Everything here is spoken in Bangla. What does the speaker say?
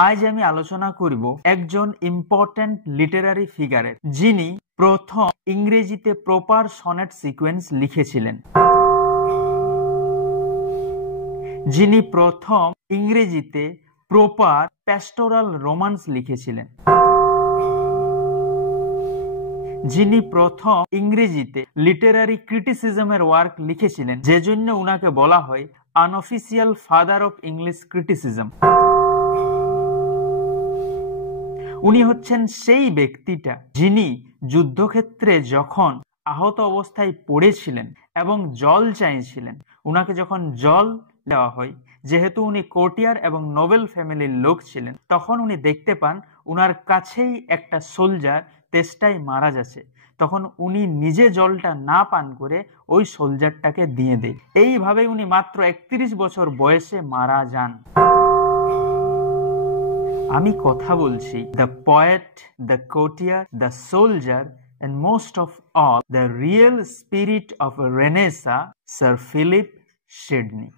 আজ আমি আলোচনা করব একজন ইম্পর্ট্যান্ট লিটারারি ফিগারের, যিনি প্রথম ইংরেজিতে প্রপার সনেট সিকোয়েন্স লিখেছিলেন, যিনি প্রথম ইংরেজিতে প্রপার প্যাস্টোরাল রোমান্স লিখেছিলেন, যিনি প্রথম ইংরেজিতে লিটারারি ক্রিটিসিজমের ওয়ার্ক লিখেছিলেন, যে জন্য উনাকে বলা হয় unofficial father of English criticism. উনি হচ্ছেন সেই ব্যক্তিটা যিনি যুদ্ধক্ষেত্রে যখন আহত অবস্থায় পড়েছিলেন এবং জল চাইছিলেন, উনাকে যখন জল দেওয়া হয়, যেহেতু উনি কোর্টিয়ার এবং নোবেল ফ্যামিলির লোক ছিলেন, তখন উনি দেখতে পান উনার কাছেই একটা সোলজার তেষ্টায় মারা যাচ্ছে। তখন উনি নিজে জলটা না পান করে ওই সোলজারটাকে দিয়ে দেয়। এইভাবে উনি মাত্র 31 বছর বয়সে মারা যান। আমি কথা বলছি the poet, the courtier, the soldier, and most of all, the real spirit of Renaissance, Sir Philip Sidney.